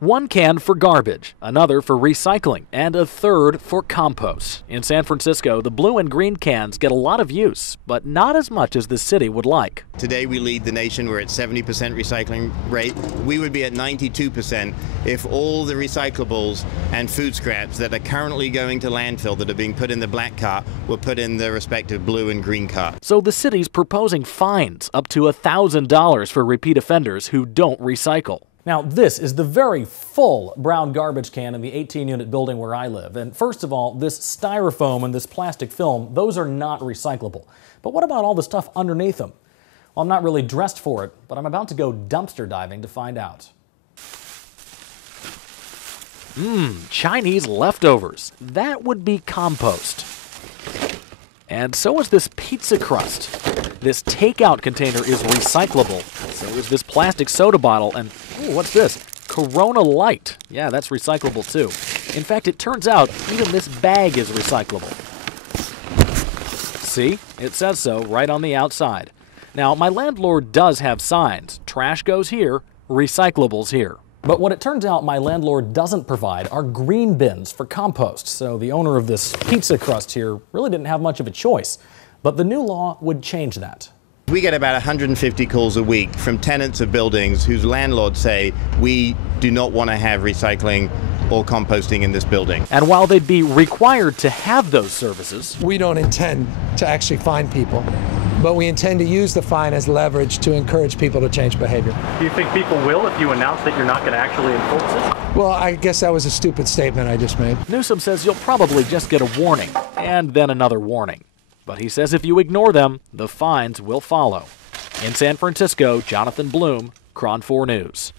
One can for garbage, another for recycling, and a third for compost. In San Francisco, the blue and green cans get a lot of use, but not as much as the city would like. Today we lead the nation. We're at 70% recycling rate. We would be at 92% if all the recyclables and food scraps that are currently going to landfill that are being put in the black cart were put in the respective blue and green cart. So the city's proposing fines up to $1,000 for repeat offenders who don't recycle. Now, this is the very full brown garbage can in the 18-unit building where I live. And first of all, this styrofoam and this plastic film, those are not recyclable. But what about all the stuff underneath them? Well, I'm not really dressed for it, but I'm about to go dumpster diving to find out. Chinese leftovers. That would be compost. And so is this pizza crust. This takeout container is recyclable. So is this plastic soda bottle, and ooh, what's this? Corona Light. Yeah, that's recyclable too. In fact, it turns out even this bag is recyclable. See? It says so right on the outside. Now, my landlord does have signs. Trash goes here, recyclables here. But what it turns out my landlord doesn't provide are green bins for compost, so the owner of this pizza crust here really didn't have much of a choice. But the new law would change that. We get about 150 calls a week from tenants of buildings whose landlords say, we do not want to have recycling or composting in this building. And while they'd be required to have those services, we don't intend to actually fine people, but we intend to use the fine as leverage to encourage people to change behavior. Do you think people will if you announce that you're not going to actually enforce it? Well, I guess that was a stupid statement I just made. Newsom says you'll probably just get a warning, and then another warning. But he says if you ignore them, the fines will follow. In San Francisco, Jonathan Bloom, KRON 4 News.